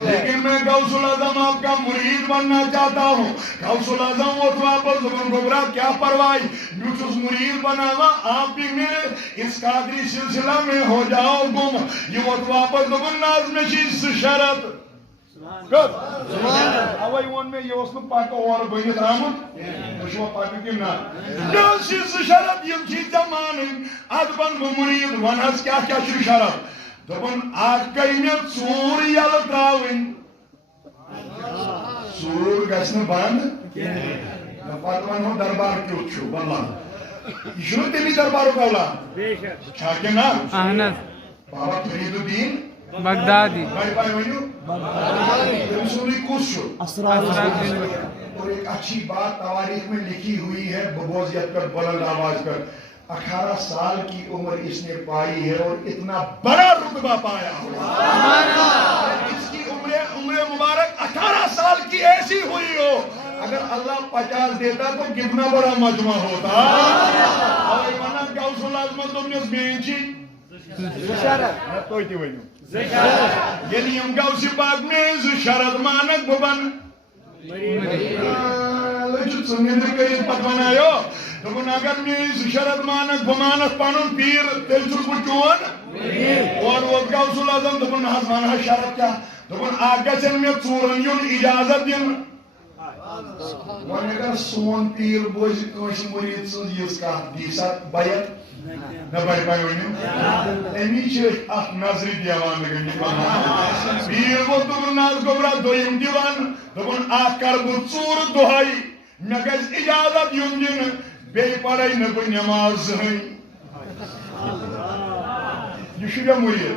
لیکن میں غوث العظم آپ کا مرید بننا چاہتا ہوں. غوث العظم وہ واپس گبرا کیا پروائی بچس مرید بناوا آپ بھی میرے اس قادری سلسلہ میں ہو جاؤ گم. یہ وہ واپس دبن ناز میں چیز شرط اوے ون میں یہ پاک اور بنت آمد وہ پاک کم نا شرط یہ چیز مان ادبن مرید ون حس کیا شرط دپن آج کئی میں ژور یل تراؤن ژور گژھِ نہٕ بنٛد پتہٕ ونہو دربار کیُتھ چھُ واللہ یہ چھُنہٕ تمی دربارُک اولاد چھا کِنہٕ نا بابا فرید الدین بغدادی بھائی بھائی ونیو تٔمۍ سُنٛدُے کُس چھُ اور ایک اچھی بات تواریخ میں لکھی ہوئی ہے ببوزیت پر بلند آواز پر 18 سال کی عمر اس نے پائی ہے اور اتنا بڑا رتبہ پایا ہوا. اس کی عمر مبارک 18 سال کی ایسی ہوئی ہو اگر اللہ 50 دیتا تو کتنا بڑا مجمع ہوتا. اور ونان غوث العظم دوٚپنَس میٛٲنۍ چھِ تُہۍ تہِ ؤنِو ییٚلہِ یِم غوث پاک میٛٲنۍ زٕ شرط مانکھ بہٕ بنہٕ لٔجِو ژٕ نیٚنٛدرِ کٔرِتھ پتہٕ ونایو دوٚپُن اگر میٛٲنۍ زٕ شرط مانکھ بہٕ مانکھ پنُن پیٖر تیٚلہِ چھُس بہٕ چون. اورٕ ووت غوث العظم دوٚپُن نہ حظ ون حظ شرط کیٛاہ دوٚپُن اکھ گژھن مےٚ ژوٗرن یُن اجازت دِنہٕ. وۄنۍ اگر سون پیٖر بوزِ کٲنٛسہِ مُریٖد سٕنٛز یِژھ کتھ دی سا بیعت نہ بھائی بھائی ؤنِو امی چھِ اکھ نظرِ دیوانہٕ گٔمٕتۍ پیٖر ووت دوٚپُن نہ حظ گوٚبرا دوٚیِم تہِ ون دوٚپُن اکھ کرٕ بہٕ ژوٗرٕ دۄہے مےٚ گژھِ اجازت یُن دِنہٕ بیٚیہِ پرے نہٕ بہٕ نٮ۪ماز زٕہٕنۍ. یہ چھُ مےٚ مُریٖد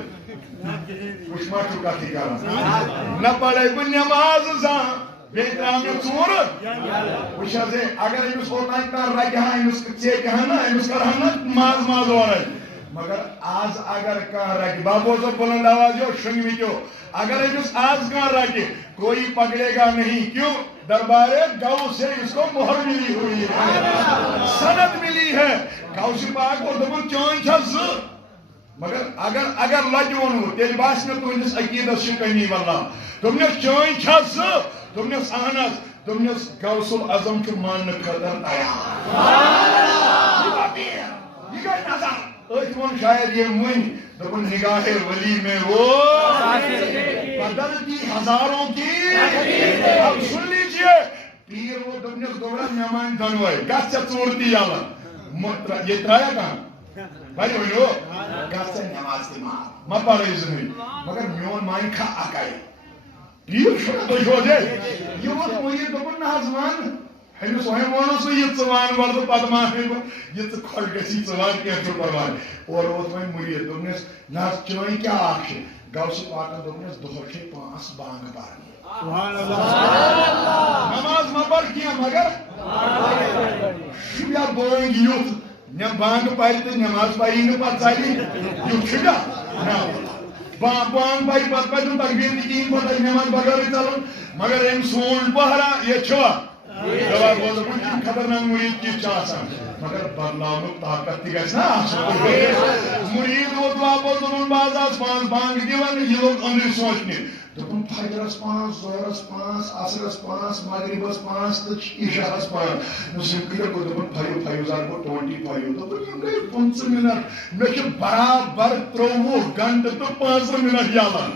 وٕچھ ما چھُ کتھٕے کران نہ پرے بہٕ نٮ۪ماز زانٛہہ بیٚیہِ ترٛاو مےٚ ژوٗرٕ وٕچھ حظ ہے اگر أمِس اوتانۍ کانٛہہ رٹہِ ہا أمِس ژیٚٹہِ ہا نا أمِس کرہا نا ماز اورے مگر آز اگر کانٛہہ رٹہِ بہٕ بوزو بلند آوازیو شنگمتیو اگر أمِس آز کانٛہہ رٹہِ کوئی پکڑے گا نہیں کیوں دربارے غوث سے اس کو مہر ملی ہوئی ہے سند ملی ہے. غوث پاک اور دوٚپُن چٲنۍ چھا زٕ مگر اگر لجہِ ووٚنوٕ تیٚلہِ باسہِ مےٚ تُہنٛدِس عقیٖدس چھِ کٔمی واللہ. دوٚپنَس چٲنۍ چھا زٕ دوٚپنَس اہن حظ دوٚپنَس غوث العظم چھُ ماننہٕ خٲطرٕ تیار. یہ گٔے نظر أتھۍ ووٚن شاید ییٚمۍ وٕنۍ دوٚپُن نگاہ ولی میں وہ بدلتی ہزاروں کی. اب سن لیجیے پیر وہ دوٚپنَس گوبرا مےٚ مان دۄنوَے گژھ ژےٚ ژوٗر تہِ یلہٕ ییٚتہِ ترٛایا کانٛہہ بھائی ؤنِو گژھ ژےٚ نٮ۪ماز تہِ ما پرے زٕہٕنۍ مگر میون مانہِ کھا اکے پیٖر چھُنہ تُہۍ چھِو حظ ہے یہِ ووت مُریٖد دوٚپُن نہ حظ ون أمِس وۄنۍ ووٚنُس بہٕ یہِ ژٕ وَن گۄڈٕ تہٕ پتہٕ مانَے بہٕ یہِ ژٕ خۄش گژھی ژٕ وَن کینٛہہ چھُنہٕ پرواے. اورٕ ووت وۄنۍ مُریٖد دوٚپنَس نہ حظ چٲنۍ کیٛاہ اکھ چھِ غوث پاکن دوٚپنَس دۄہس چھے 5 بانٛگ پرنہِ نماز ما پر کینٛہہ مگر شُبیا بٲنٛگۍ یُتھ مےٚ بانٛگہٕ پرِ تہٕ نٮ۪ماز پری نہٕ پتہٕ ژَلہِ یُتھ چھُنہ نہ بانٛگ پرِ پتہٕ پزِ نہٕ تقبیٖر تہِ کِہیٖنۍ پتہٕ آسہِ نٮ۪ماز بغٲرٕے ژلُن مگر أمۍ سوٗنٛچ پہرا ییٚتہِ چھُوا خطرناک مُریٖد کِتھ چھُ آسان مگر بدلاونُک طاقت تہِ گژھِ نا آسُن. مُریٖد ووت واپس دوٚپُن بہٕ حظ آس 5 بانٛگہٕ دِوان یہِ لوٚگ أنٛدرۍ سونٛچنہِ دوٚپُن فجرس 5 ظہرس 5 عصرس 5 مغربس 5 تہٕ عشاہس 5 مےٚ کۭتیاہ گوٚو دوٚپُن 5 زار گوٚو 25 دوٚپُن یِم گٔے 15 مِنٹ مےٚ چھِ برابر 23 گنٹہٕ تہٕ 15 مِنٹ یلان.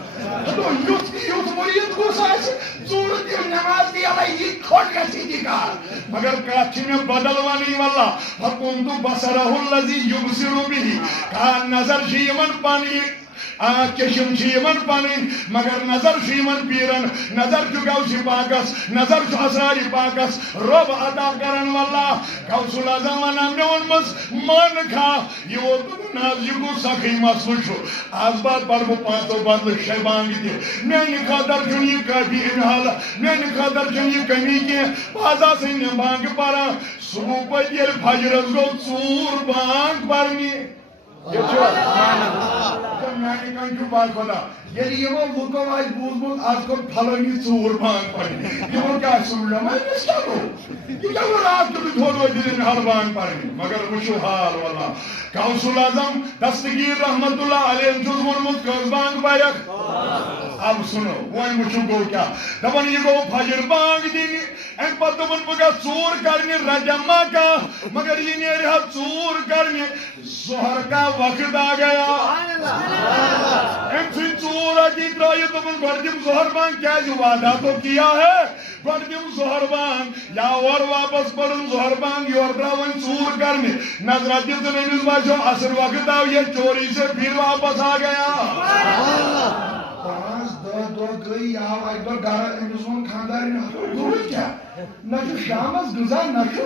یُتھ مُریٖد کُس آسہِ ژوٗرٕ دِو نٮ۪ماز تہِ یلے یہِ خۄش گژھِ تہِ کر مگر کتھ چھِ مےٚ بدل ونٕنۍ واللہ فَكُنتُ بَصَرَهُ الَّذِي يُبْصِرُ بِهِ کانٛہہ نظر چھِ یِمن پنٕنۍ چشم چھِ یِمن پنٕنۍ مگر نظر چھُ یِمن پیٖرن نظر چھُ غوث پاکس نظر چھُ اسرارِ پاکس رۄب عطا کرن واللہ. غوث العظم ونان مےٚ ووٚنمَس من کھا یہِ ووت دوٚپُن حظ یہِ گوٚو سخٕے مسلہٕ چھُ آز بعد پرٕ بہٕ 5 بدلہٕ 6 بانٛگہٕ تہِ میانہِ خٲطرٕ چھُنہٕ یہِ کٲفی امہِ حالہٕ میانہِ خٲطرٕ چھُنہٕ یہِ کٔمی کینٛہہ بہٕ حظ آسٕے نہٕ بانٛگہٕ پران صبح پتہٕ ییٚلہِ فجرس گوٚو 4 بانٛگ پرنہِ. میانہِ کَنہِ چھُ بَڑ خۄدا ییٚلہِ یِمو لُکو آسہِ بوٗزمُت آز کوٚر فلٲنی 4 بانٛگ پرنہِ یِمو کیٛاہ آسہِ سمجھ أمِس کیٛاہ گوٚو یہِ کیٛاہ گوٚو راتھ کیُتھُے تھوٚد وٲتِتھ أمۍ حل بانٛگ پرنہِ مگر وٕچھِو حال واللہ. غوث العظم دستگیٖر رحمتُ اللہ علیہ چھُس ووٚنمُت کٔژ بانٛگ پرکھ اب سنو وۄنۍ وٕچھو گوٚو کیٛاہ دپان یہِ گوٚو فجر بانگ دِنہِ اَمہِ پتہٕ دوٚپُن بہٕ گژھٕ ژوٗر کرنہِ رٹیا ما کانٛہہ مگر یہِ نیرِ ہا ژوٗر کرنہِ ظہر کا وقت آ گیا أمۍ ژھٕنۍ ژوٗر اتی ترٲیِتھ دوٚپُن گۄڈٕ دِم ظہر بانگ کیٛازِ وعدہ تو کیا ہے گۄڈٕ دِم ظہر بانگ یا اورٕ واپس پٔرٕن ظہر بانگ یورٕ درٛاو وۄنۍ ژوٗر کرنہِ نظرا دِژٕن أمِس باسیو اصل وقت آو یہ چوری سے پھر واپس آ گیا 5-10 دۄہ گٔے آو اکہِ دۄہ گرٕ أمِس ووٚن خانٛدارنہِ گوٚو کیٛاہ نہ چھُ شامس غذا نہ چھُ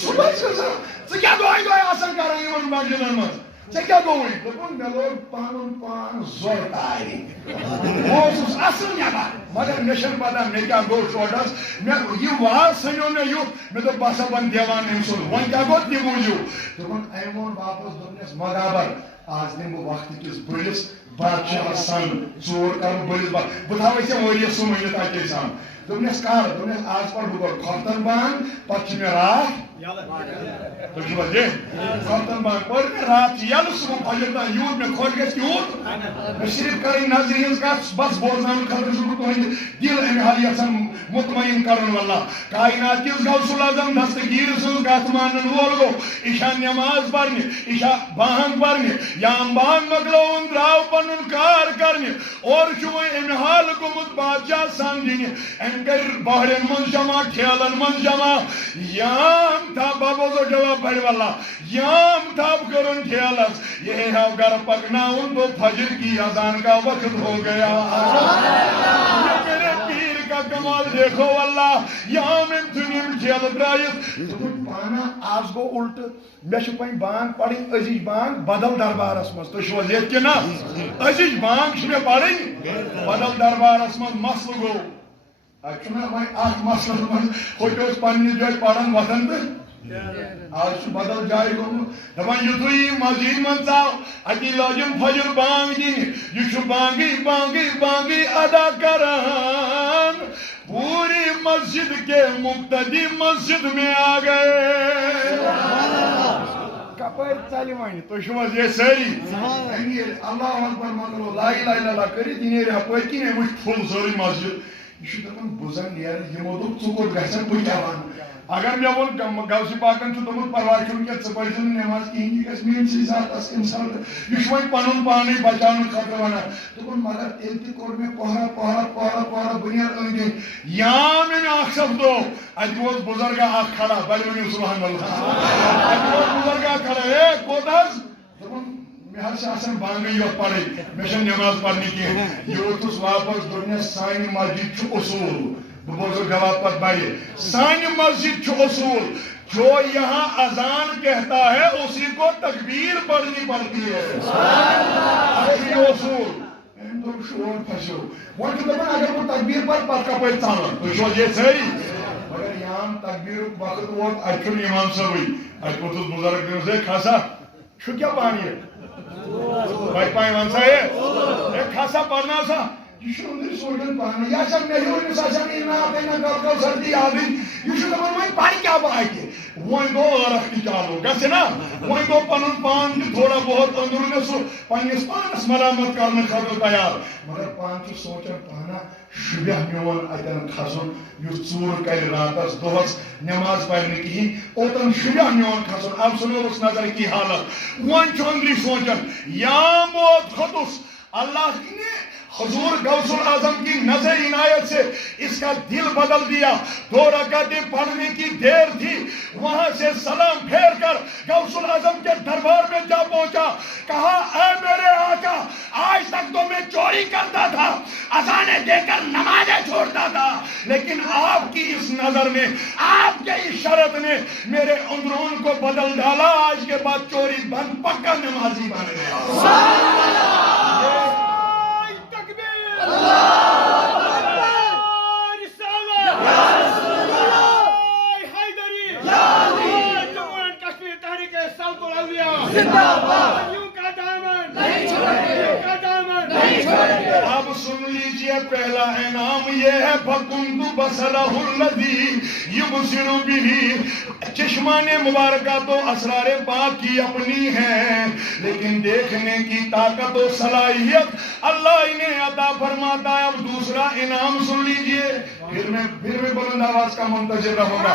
صُبحس غذا ژٕ کیٛاہ دۄہے دۄہے آسان کران یِمن مسجدن منٛز ژےٚ کیٛاہ گوٚوُے دوٚپُن مےٚ لوگ پنُن پان زۄر تارِ بہٕ اوسُس اصل نٮ۪بر مگر مےٚ چھنہٕ پتہ مےٚ کیٛاہ گوٚو شوٹس مےٚ یہِ واز ژھٕنیو مےٚ یُتھ مےٚ دوٚپ بہٕ ہسا بنہٕ دیوان أمۍ سُنٛد وۄنۍ کیٛاہ گوٚو تہِ موٗجوٗب دوٚپُن أمۍ ووٚن واپس دوٚپنس مگابر آز دِمہٕ بہٕ وقتہٕ کِس بٔڑِس بادشاہس سنگ ژوٗر کرٕ بٔڑِس بہٕ تھاوے ژےٚ ؤریس سُہ ؤنِتھ اَکے سان دوٚپنس کر دوٚپنس آز پرٕ بہٕ گۄڈٕ کھۄفتن بانگ پتہٕ چھِ مےٚ راتھ تُہۍ چھِو حظ کھۄفتن بانگ پٔر مےٚ راتھ یلہٕ صبح فجر تام یوٗت مےٚ خۄش گژھِ تیوٗت مےٚ صرف کرٕنۍ نظرِ ہٕنٛز کتھ بس بوزناونہٕ خٲطرٕ چھُس بہٕ تُہنٛدِ دِل امہِ حالہٕ یژھان مطمعین کرُن واللہ کائنات کِس غوث العظم دستگیٖر سٕنٛز کتھ مانن وول گوٚو عشاء نٮ۪ماز پرنہِ عشاء بانگ پرنہِ یام بانگ مۄکلٲوُن درٛاو پنُن کار کرنہِ اورٕ چھُ وۄنۍ امہِ حالہٕ گوٚمُت بادشاہ سمجھنہِ أمۍ کٔرۍ بہرن منٛز جمع ٹھیلن منٛز جمع یام تھا بابو جواب بڑِ واللہ یام تھپ کرن ٹھیلس یہ ہے گھر پکناؤن تو فجر کی اذان کا وقت ہو گیا یہ میرے پیر کا کمال دیکھو واللہ یام ان ژھٕنِم ٹھیلہٕ ترٲیِتھ دوٚپُن پانا آز گوٚو الٹہٕ مےٚ چھِ وۄنۍ بانگ پرٕنۍ أزِچ بانگ بدل دربارس منٛز تُہۍ چھِو حظ ییٚتہِ کِنہٕ أزِچ بانگ چھِ مےٚ پرٕنۍ بدل دربارس منٛز مسلہٕ گوٚو اتہِ چھُنہ وۄنۍ اکھ مسلس منٛز ہوٚتہِ اوس پننہِ جایہِ پران وۄتھان تہٕ آج چھُ بدل جایہِ گوٚمُت دپان یُتھُے یہِ مسجد منٛز ژاو اتی لٲجِم فجر بانگ دِنہِ یہِ چھُ بانگٕے بانگٕے بانگٕے ادا کران پوٗری مسجد کے مقتدی مسجد میں آ گئے کپٲرۍ ژلہِ وۄنۍ تُہۍ چھِو حظ ییٚتہِ سٲری وۄنۍ ییٚلہِ اللہ اکبر مۄکلو لا اِلہَ اِلَّا اللہ کٔرِتھ یہِ نیرِ ہپٲرۍ کِنۍ أمۍ وٕچھ پھُل سٲرٕے مسجد یہِ چھُ دپان بہٕ زن نیرٕ یِمو دوٚپ ژٕ کوٚت گژھکھ بہٕ کیٛاہ وَنہٕ اگر مےٚ ووٚن غوثِ پاکن چھُ دوٚپمُت پرواے چھُنہٕ کینٛہہ ژٕ پٔرزِ نہٕ نٮ۪ماز کِہیٖنۍ یہِ گژھِ میٛٲنسٕے ذاتس اِنسلٹ یہِ چھُ وۄنۍ پنُن پانے بچاونہٕ خٲطرٕ ونان دوٚپُن مگر تیٚلہِ تہِ کوٚر مےٚ پہرا پہرا پہرا پہرا بہٕ نیرٕ أنٛدۍ أنٛدۍ یام أمۍ اکھ سپدو اتہِ اوس بُزرگا اکھ کھڑا بلہِ ؤنِو سبحان اللہ اتہِ اوس بُزرگا کھڑا ہے کوٚت حظ دوٚپُن مےٚ حظ چھِ آسان بانگٕے یوت پرٕنۍ مےٚ چھنہٕ نٮ۪ماز پرنہِ کینٛہہ یہِ ووتُس واپس دوٚپنس سانہِ مسجد چھُ اصوٗل بہٕ بوزو جواب پتہٕ بڑِ سانہِ مسجد چھُ اصوٗل جو یہاں اذان کہتا ہے اسی کو تکبیر پڑھنی پڑتی ہے اصول أمۍ دوٚپ شور پھسیو وۄنۍ چھُ دپان اگر بہٕ تکبیر پرٕ پتہٕ کپٲرۍ ژلان تُہۍ چھِو حظ ییٚتہِ سٲری مگر یام تکبیرُک وقت ووت اتہِ چھُنہٕ اِمام صٲبٕے اتہِ ووتُس بُزرگ دوٚپُس ہے کھسا چھُ کیٛاہ پانہٕ یہِ وۄنۍ پانہٕ وَن سا ہے کھسا پرنا سا یہ چھُ سونچان پانے یا سب مےٚ ہیوٗ أمِس آسان اِنعام کل کل سردی آبٕنۍ یہِ چھُ دپان وۄنۍ پرِ کیٛاہ بہٕ اَتہِ وۄنۍ گوٚو ٲرکھ تہِ چالو گژھِ نا وۄنۍ گوٚو پنُن پان تہِ تھوڑا بہت أنٛدروٗنہِ سُہ پننِس پانس مرامت کرنہٕ خٲطرٕ تیار مگر پانہٕ چھُ سونچان پانا شُبیہ میون اتٮ۪ن کھسُن یُس ژوٗر کرِ راتس دۄہس نٮ۪ماز پرِ نہٕ کِہیٖنۍ اوتن شُبیہ میون کھسُن اب ژھٕنووُس نظر کی حالت وۄنۍ چھُ أنٛدری سونچان یام ووت کھوٚتُس اللہ نے حضور غوث العظم کی نظر عنایت سے اس کا دل بدل دیا 2 رکعتیں پڑھنے کی دیر تھی وہاں سے سلام پھیر کر غوث العظم کے دربار میں جا پہنچا کہا اے میرے آقا آج تک تو میں چوری کرتا تھا اذانیں دے کر نمازیں چھوڑتا تھا لیکن آپ کی اس نظر نے آپ کے اس شرط نے میرے اندرون کو بدل ڈالا آج کے بعد چوری بند پکا نمازی بن گیا اب سن لیجئے پہلا نام یہ ہے فَكُنْتُ بَصَرَهُ الَّذِي يُبْصِرُ بِهِ. چشمان مبارکہ تو اسرار پاک کی اپنی ہے، لیکن دیکھنے کی طاقت و صلاحیت اللہ انہیں عطا فرماتا ہے. اب دوسرا انعام سن لیجئے، پھر میں بلند آواز کا منتظر رہوں گا.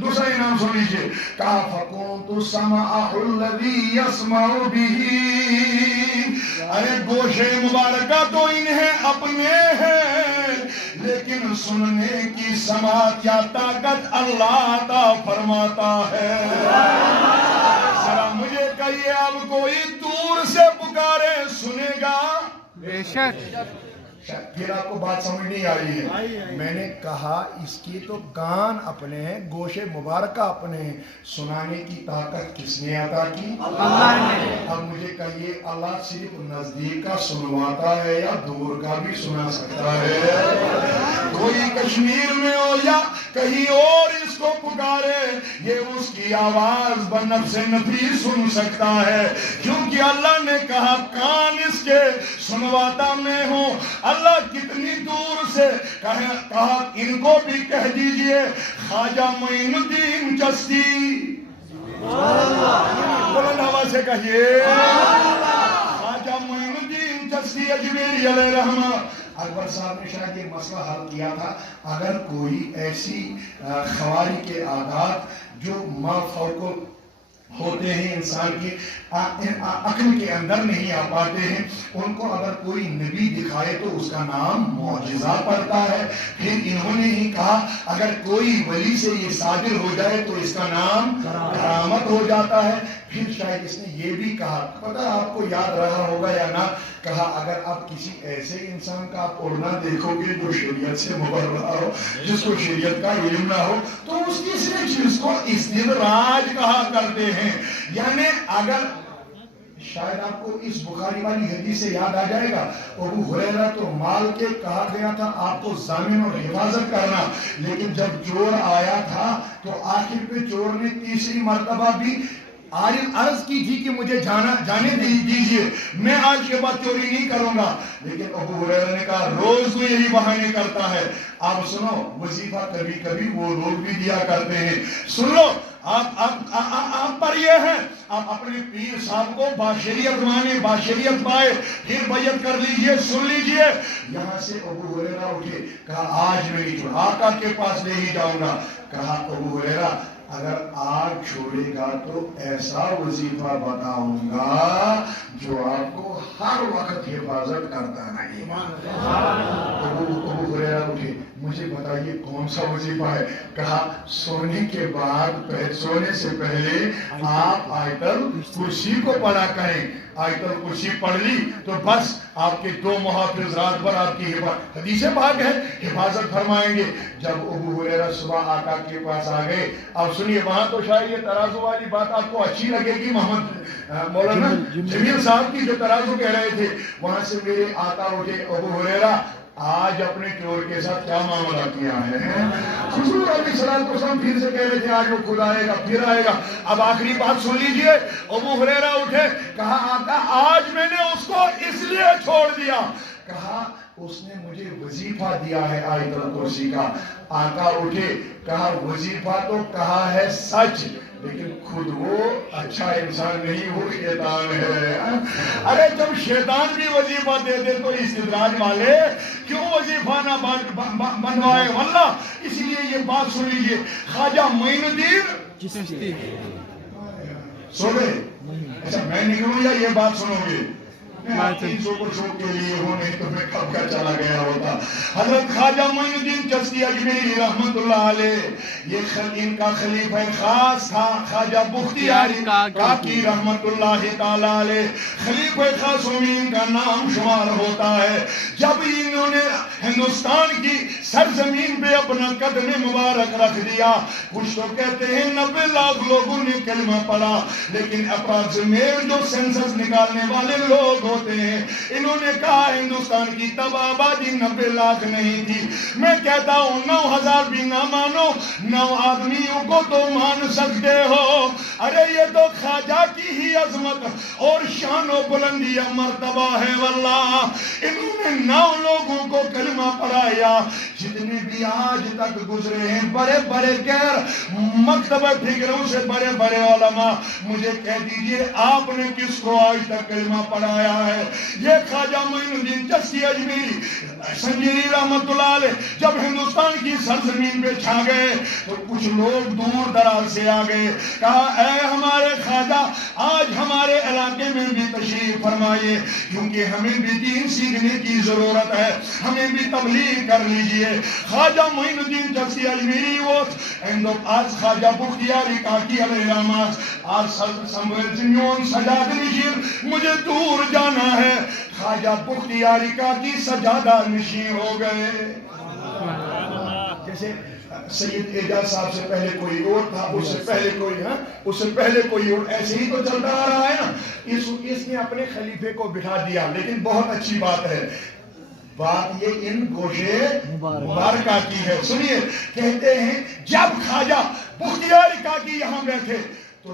دوسرا انعام سن لیجئے. کہا فَكُنْتُ سَمْعَهُ الَّذِي يَسْمَعُ بِهِ. ارے گوشے مبارکہ تو انہیں اپنے ہیں، لیکن سننے کی سماعت یا طاقت اللہ عطا فرماتا ہے. ذرا مجھے کہیے، اب کوئی دور سے پکارے سنے گا؟ بے شک. پھر آپ کو بات سمجھ نہیں آئی ہے. میں نے کہا اس کی تو کان اپنے ہیں، گوشے مبارکہ اپنے ہیں، سنانے کی طاقت کس نے عطا کی؟ اللہ نے. اب مجھے کہیے، اللہ صرف نزدیک کا سنواتا ہے یا دور کا بھی سنا سکتا ہے؟ کوئی کشمیر میں ہو یا کہیں اور اس کو پکارے، یہ اس کی آواز بنفس نفی سن سکتا ہے، کیونکہ اللہ نے کہا کان اس کے سنواتا میں ہوں. اللہ کتنی دور سے کہا ان کو بھی کہہ دیجئے خواجہ معین الدین چشتی. بلند آواز سے کہیے خواجہ معین الدین چشتی اجمیری علیہ رحمہ. اکبر صاحب نے شاید یہ مسئلہ حل کیا تھا، اگر کوئی ایسی خواری کے عادات جو ما فوق ہوتے ہیں، انسان کی عقل کے اندر نہیں آ پاتے ہیں، ان کو اگر کوئی نبی دکھائے تو اس کا نام معجزہ پڑتا ہے. پھر انہوں نے ہی کہا اگر کوئی ولی سے یہ صادر ہو جائے تو اس کا نام کرامت ہو جاتا ہے. پھر شاید اس نے یہ بھی کہا، پتہ آپ کو یاد رہا ہوگا یا نہ، کہا اگر آپ کسی ایسے انسان کا آپ اڑنا دیکھو گے جو شریعت سے مبرہ ہو، جس کو شریعت کا علم نہ ہو، تو اس تیسرے چیز کو استدراج کہا کرتے ہیں. یعنی اگر شاید آپ کو اس بخاری والی حدیث سے یاد آ جائے گا، ابو ہریرہ تو مال کے کہا گیا تھا آپ کو ضامن اور حفاظت کرنا، لیکن جب چور آیا تھا تو آخر پہ چور نے تیسری مرتبہ بھی عرض کی تھی کہ مجھے جانے دیجئے، میں آج کے بعد چوری نہیں کروں گا. لیکن ابو ہریرہ نے کہا روز تو یہی بہانے کرتا ہے. آپ سنو، وظیفہ کبھی کبھی وہ لوگ بھی دیا کرتے ہیں. سن لو، آپ پر یہ ہے، آپ اپنے پیر صاحب کو باشریت مانے، باشریت پائے، پھر بیعت کر لیجئے. سن لیجئے، یہاں سے ابو ہریرہ اٹھے، کہا آج میں نہیں چھوڑا، آقا کے پاس لے ہی جاؤں گا. کہا ابو ہریرہ اگر آج چھوڑے گا تو ایسا وظیفہ بتاؤں گا جو آپ کو ہر وقت حفاظت کرتا نہیں. ابو ہریرہ اٹھے، مجھے بتائیے کون سا وظیفہ ہے؟ کہا سونے کے بعد، سونے سے پہلے آپ آیت الکرسی کو پڑھا کریں. آیت الکرسی پڑھ لی تو بس آپ کے 2 محافظ رات بھر آپ کی حدیث پاک ہے حفاظت فرمائیں گے. جب ابو ہریرہ صبح آقا کے پاس آ گئے، اب سنیے وہاں تو شاید یہ ترازو والی بات آپ کو اچھی لگے گی، محمد مولانا جمیل صاحب کی جو ترازو کہہ رہے تھے، وہاں سے میرے آقا اٹھے، ابو ہریرہ آج اپنے چور کے ساتھ کیا معاملہ کیا ہے؟ حضور علیہ السلام پھر سے کہہ رہے تھے آج وہ خود آئے گا، پھر آئے گا. اب آخری بات سن لیجئے. ابو ہریرہ اٹھے، کہا آقا آج میں نے اس کو اس لیے چھوڑ دیا، کہا اس نے مجھے وظیفہ دیا ہے آیت الکرسی کا. آقا اٹھے، کہا وظیفہ تو کہا ہے سچ، لیکن خود وہ اچھا انسان نہیں، وہ شیطان ہے. ارے جب شیطان بھی وظیفہ دے دے تو استدراج والے کیوں وظیفہ نہ بنوائے؟ واللہ اس لیے یہ بات سن لیجئے، خواجہ معین الدین چشتی سو گئے. اچھا میں نکلوں یا یہ بات سنو گے؟ میں 300 کو شوق کے لیے ہوں، نہیں تو میں کب کا چلا گیا ہوتا. حضرت خواجہ معین الدین چشتی اجمیری رحمت اللہ علیہ، یہ ان کا خلیفہ خاص تھا خواجہ بختیاری کاکی رحمت اللہ تعالی علیہ. خلیفہ خاص میں ان کا نام شمار ہوتا ہے. جب انہوں نے ہندوستان کی سرزمین پہ اپنا قدم مبارک رکھ دیا، کچھ تو کہتے ہیں 90 لاکھ لوگوں نے کلمہ پڑھا، لیکن اپراکسیمیٹ جو سینسس نکالنے والے لوگ ہوتے ہیں. انہوں نے کہا ہندوستان کی تباہ آبادی 90 لاکھ نہیں تھی. میں کہتا ہوں 9,000 بھی نہ مانو, 9 آدمیوں کو تو مان سکتے ہو. ارے یہ تو خواجہ کی ہی عظمت اور شان و بلندی مرتبہ ہے واللہ. انہوں نے 9 لوگوں کو کلمہ پڑھایا. جتنے بھی آج تک گزرے ہیں بڑے بڑے غیر مکتبہ فکروں سے بڑے بڑے علماء, مجھے کہہ دیجئے آپ نے کس کو آج تک کلمہ پڑھایا ہے؟ یہ خواجہ معین الدین چشتی اجمیری سنجیری رحمت اللہ علیہ جب ہندوستان کی سرزمین پہ چھا گئے تو کچھ لوگ دور دراز سے آ گئے, کہا اے ہمارے خواجہ آج ہمارے علاقے میں بھی تشریف فرمائیے کیونکہ ہمیں بھی دین سیکھنے کی ضرورت ہے, ہمیں بھی تبلیغ کر لیجئے. خواجہ معین الدین چشتی اجمیری آج خواجہ بختیاری کاکی علیہ رحمت آج سمجھ میون سجاد نشین مجھے دور جانا ہے, خواجہ بختیاری کاکی سجادہ نشین ہو گئے. جیسے سید اعجاز صاحب سے پہلے کوئی اور تھا, اس سے پہلے کوئی, اس سے پہلے کوئی اور, ایسے ہی تو چلتا آ رہا ہے نا. اس نے اپنے خلیفے کو بٹھا دیا. لیکن بہت اچھی بات ہے, بات یہ ان گوشے مبارکہ کی ہے. سنیے, کہتے ہیں جب خواجہ بختیاری کاکی یہاں بیٹھے تو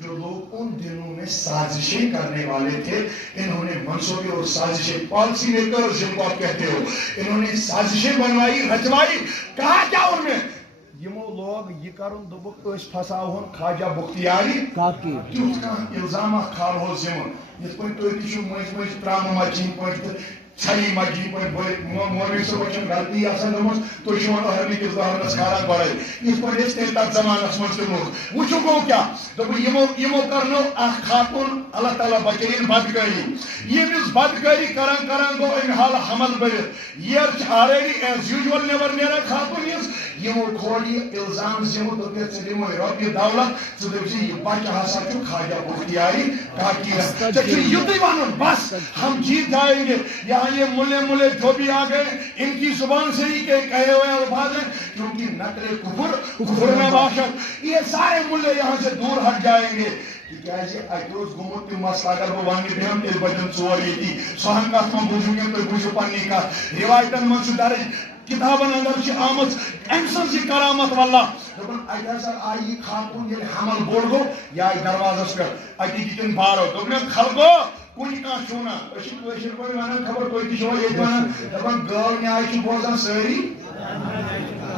جو لوگ ان دنوں میں سازشیں کرنے والے تھے, انہوں نے منصوبے اور سازشیں, پالیسی میکر جن کو آپ کہتے ہو, انہوں نے سازشیں بنوائی, رچوائی. کہا کیا ان میں یمو لوگ یہ کرن دوبک اس پھساون خواجہ بختیاری کاکی تیوت کان الزامہ کھال ہو زمن یت پہ تو تیشو مجھ ترام مچین پہ چھری مجی پہ مولوی صاحب غلطی آسان دمس تو شون ہرنی کس دہرنس کھارا بڑے اس پہ اس تیل تک زمانس مجتمع وچو گو کیا دب یمو کرنو اخ خاتون اللہ تعالیٰ بچین بدکاری یہ مز بدکاری کران گو ان حال حمل برت یہ آریڈی ایز یوزول نیور نیرا خاتون یمو کھولی الزام زمو تو پھر سے دمو ربی دولت تو دبسی یہ بچہ ہسا چھو خواجہ بختیاری کاکی ہے چکہ یوتی وانن بس ہم جیت جائیں گے. یہاں یہ ملے جو بھی آ گئے ان کی زبان سے ہی کہے ہوئے الفاظ ہیں کیونکہ نقل کفر میں باشد, یہ سارے ملے یہاں سے دور ہٹ جائیں گے. تکیازِ اکروز گومت تم مسئلہ اگر وہ وانی بہم تیل بجن ژور یتی سہن کات من بوزو یم تو بوزو پنی کات روایتن من چھ درج کتابن اندر چھ آمد ام سن کرامت واللہ دپن اتہ ہسا آئی خاتون یل حمل بوڑ گو یہ آئی دروازس پہ اتہ دتن بارو دپن خلقو کن کان چھونا اشر پہ ونان خبر تھی تھی یہ ونان دپان گو نیاے چھ بوزان ساری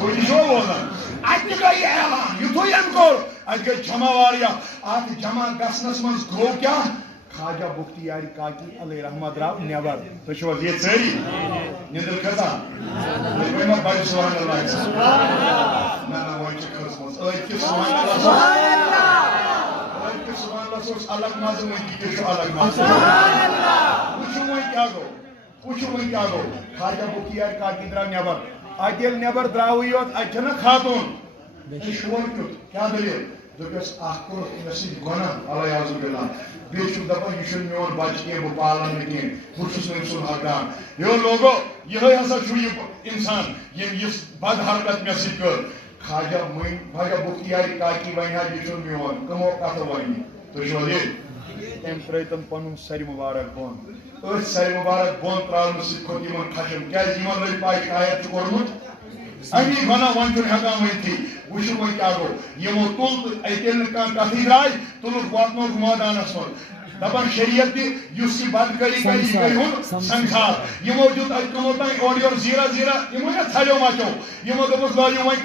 تھی تھی بوزان اتہ گئی اعلان یتھے ام کور ات گئی جمع واریا ات جمع گھنس من گو کیا خواجہ بختیاری کاکی علیہ رحمت درو نیبر تھی یہ ساری ندر کھسان بڑی سبحان اللہ نا وہ کھسمس سبحان اللہ سبحان اللہ سوس الگ ماز میں کی الگ ماز وچھو وہ کیا گو خواجہ بختیاری کاکی درو نیبر اتیل نیبر درو یوت اتنا خاتون شور کیت کیا دلیل دپس اخ کور نسی گناہ اللہ یعوذ باللہ بیچ دپان یہ میون بچہ کی بہ پالن کی بس ام سن حقدار. یہ لوگو یہ ہسا یہ انسان یم اس بد حرکت مے سۭتۍ کر خواجہ بختیاری کاکی ونہا یہ میون کمو کتھ ونہ تھی تم ترتم پن سر مبارک بون سر مبارک بون ترا سۭتۍ کھوت یمن کھچم کیازِ یمن لٔج پاے شاید چھ کورمت امی بنا ون چھُنہٕ ہٮ۪کان ؤنتھٕے وٕچھو وۄنۍ کیٛاہ گوٚو یِمو تُل تہٕ اَتہِ ییٚلہِ نہٕ کانٛہہ کَتھٕے درٛاے تُلُکھ واتنووُکھ مٲدانَس منٛز دپان شریعت تہِ یُس یہِ بدکٲری کرِ یہِ کَرِ ہُن سنسار. یِمو دیُت اَتہِ کٕمو تانۍ اورٕ یورٕ زیٖرا زیٖرا یِمو نا ژھَلیو مَچو یِمو دوٚپُکھ لٲیِو وۄنۍ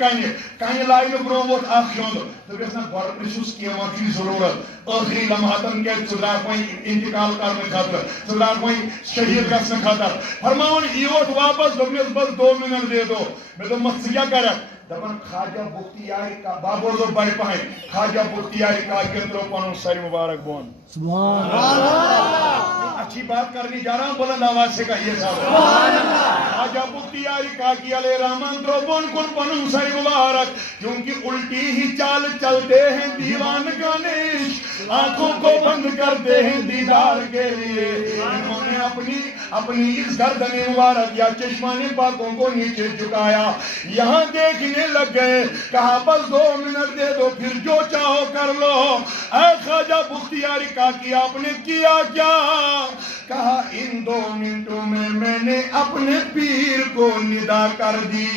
کَنہِ لاینہٕ برٛونٛہہ ووت اکھ شۄنٛد دوٚپُس نہ گۄڈٕ پرٛژھُس کیٚنٛہہ ما چھُے ضروٗرت ٲخری لمحاتن کیٛازِ ژٕ درٛاکھ وۄنۍ انتقال کرنہٕ خٲطرٕ ژٕ درٛاکھ وۄنۍ شہیٖد گژھنہٕ خٲطرٕ فرماوُن یوت واپس دوٚپنس بس 2 منٹ دے دو مےٚ دوٚپمس ژٕ کیٛاہ کرکھ دپان خواجہ بختیاری کا بابوزو بڑ پہن خواجہ بختیاری کاکی ترو پن سر مبارک بون. سبحان اللہ. اچھی بات کرنی جا رہا ہوں بلند آواز سے کہیے صاحب. خواجہ بختیاری کاکی علیہ رحمت ترو کن پن سر مبارک کیونکہ الٹی ہی چال چلتے ہیں دیوان گنیش آنکھوں کو بند کرتے ہیں دیدار کے لیے. انہوں نے اپنی اپنی اس گردن مبارک یا چشمان پاکوں کو نیچے جھکایا، یہاں دیکھنے لگ گئے، کہا بس 2 منٹ دے دو پھر جو چاہو کر لو۔ اے خواجہ بختیاری کاکی آپ نے کیا کیا؟ کہا ان 2 منٹوں میں نے اپنے پیر کو ندا کر دی۔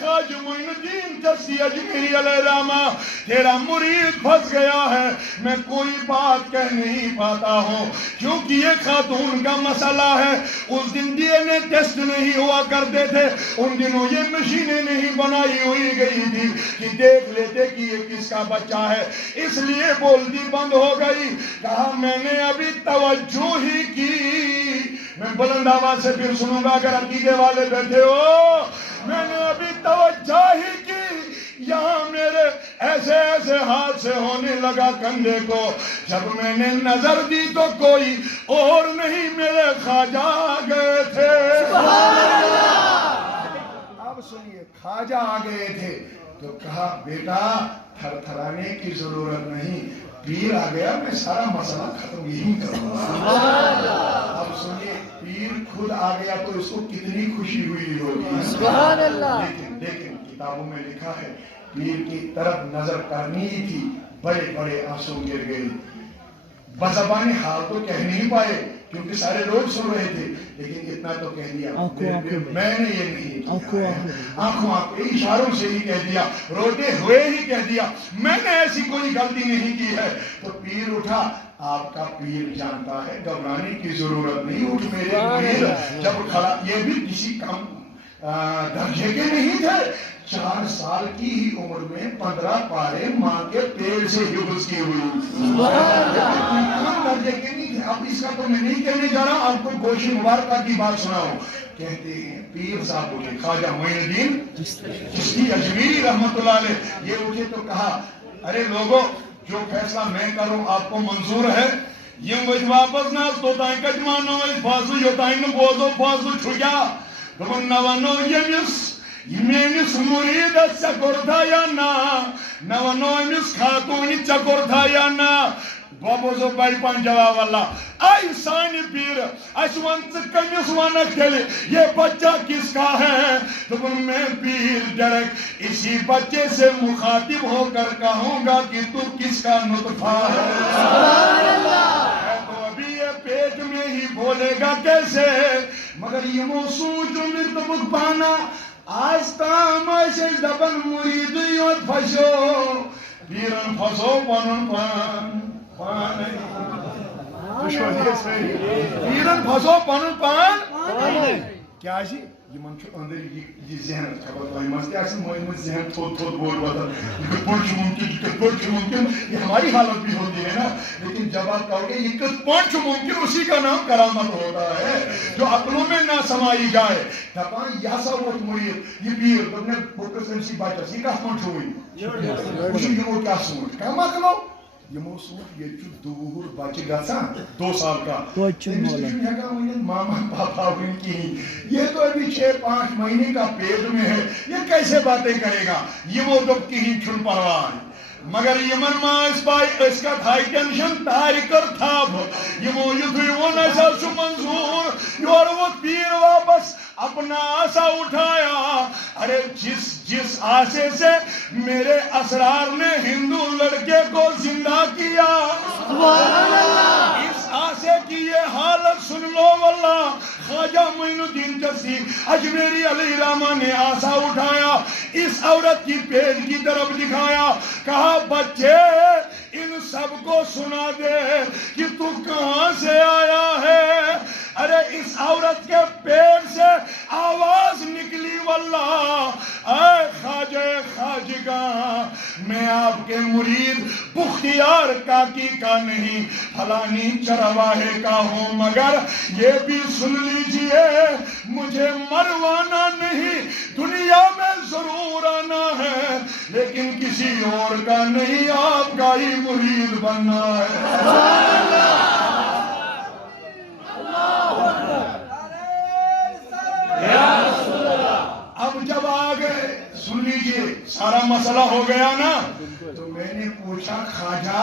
خواجہ معین الدین چشتی اجمیری علیہ الرحمہ، تیرا مرید پھنس گیا ہے، میں کوئی بات کہہ نہیں پاتا ہوں کیونکہ یہ خاتون کا مسئلہ ہے۔ اس دن ڈی این اے ٹیسٹ نہیں ہوا کرتے تھے، ان دنوں یہ مشینیں نہیں بنائی ہوئی گئی تھی کہ دیکھ لیتے کہ یہ کس کا بچہ ہے، اس لیے بولتی بند ہو گئی۔ کہا میں نے ابھی توجہ ہی کی، میں بلند آواز سے پھر سنوں گا اگر عقیدے والے بیٹھے ہو، میں نے ابھی توجہ ہی کی، یہاں میرے ایسے ایسے ہاتھ سے ہونے لگا کندھے کو، جب میں نے نظر دی تو کوئی اور نہیں میرے خواجہ آ گئے تھے۔ اب سنیے، خواجہ آ گئے تھے تو کہا بیٹا تھر تھرانے کی ضرورت نہیں، پیر آ گیا میں سارا مسئلہ ختم یہی کروں گا۔ اب سنیے، پیر خود آ گیا تو اس کو کتنی خوشی ہوئی ہوگی۔ سبحان اللہ۔ لیکن کتابوں میں لکھا ہے پیر کی طرف نظر کرنی ہی تھی، بڑے بڑے آنسو گر گئے۔ بزبان حال تو کہہ نہیں پائے کیونکہ سارے لوگ سن رہے تھے، لیکن اتنا تو کہہ دیا میں نے یہ نہیں کیا، آنکھوں اشاروں سے ہی کہہ دیا، روتے ہوئے ہی کہہ دیا میں نے ایسی کوئی غلطی نہیں کی ہے۔ تو پیر اٹھا، آپ کا پیر جانتا ہے گھبرانے کی ضرورت نہیں، اٹھ میرے پیر۔ جب کھڑا، یہ بھی کسی کم درجے کے نہیں تھے، 4 سال کی ہی عمر میں 15 پارے ماں کے پیٹ سے حفظ کی ہوئی، کم درجے کے نہیں تھے۔ اب اس کا تو میں نہیں کہنے جا رہا، آپ کو گوشِ مبارکہ کی بات سناؤں۔ کہتے ہیں پیر صاحب اٹھے، خواجہ معین الدین چشتی اجمیری رحمت اللہ علیہ، یہ اٹھے تو کہا ارے لوگو، جو فیصلہ میں کروں آپ کو منظور ہے؟ یم وجھ واپس ناز تو تائیں کج مانو اس فاصل یوتائیں بوزو فاصل چھویا دون نوانو یمیس میانس مرید چکر تھا یا نا، نوانو امس خاتونی چکر تھا یا نا۔ بابوزو بڑی پان جواب اللہ، آئی سانی پیر اس ونچ کمیس وانک تیلے یہ بچہ کس کا ہے؟ تو میں پیر ڈرک اسی بچے سے مخاطب ہو کر کہوں گا کہ تو کس کا نطفہ ہے؟ سبحان اللہ۔ تو ابھی یہ پیٹ میں ہی بولے گا کیسے؟ مگر یہ موسوچ مرتبک پانا آج تام ایسے دبن مرید یوت پھسو، پیرن پھسو پنن پان پیرن پھسو پنن پان کیا جی یہ من چھو اندر یہ ذہن خبر تو ہمیں سے ایسے مہمت ذہن تھوڑ بول بتا یہ کت پانچ ممکن، یہ کت پانچ ممکن، یہ ہماری حالت بھی ہوتی ہے نا، لیکن جب آپ کہو گے یہ کت پانچ ممکن، اسی کا نام کرامت ہوتا ہے جو عقلوں میں نہ سمائی جائے۔ دپان یہ سا وہ مرید یہ پیر تو نے بکر سے سی بچہ سی کس پانچ ہوئی اسی یہ کیا سوچ کیا مطلب یہ سوچ یہ دور بچہ گژھان 2 سال کا ماما پاپا یہ تو ابھی 6-5 مہینے کا پیٹ میں ہے، یہ کیسے باتیں کرے گا؟ یہ وہ دب کہیں چھن پرواہ مگر یمن ماس پائی اس کا تھائی ٹینشن تاریکر تھاب یمو یدھوی وہ نشا سو منظور یور وہ پیر واپس اپنا آسا اٹھایا۔ ارے جس آسے سے میرے اسرار نے ہندو لڑکے کو زندہ کیا، اس آسے کی یہ حالت سن لو واللہ۔ خواجہ معین الدین چشتی اجمیری علیہ الرحمہ نے آسا اٹھایا، اس عورت کی پیٹ کی طرف دکھایا، کہا بچے ان سب کو سنا دے کہ تو کہاں سے آیا ہے۔ ارے اس عورت کے پیٹ سے آواز نکلی واللہ، اے خواجہ خواجگاں میں آپ کے مرید بختیار کاکی کا نہیں فلانی چرواہے کا ہوں، مگر یہ بھی سن لیجئے مجھے مروانا نہیں، دنیا میں ضرور آنا ہے لیکن کسی اور کا نہیں، آپ کا ہی مرید بننا ہے۔ اب جب آگے سن لیجئے سارا مسئلہ ہو گیا نا، تو میں نے پوچھا خواجہ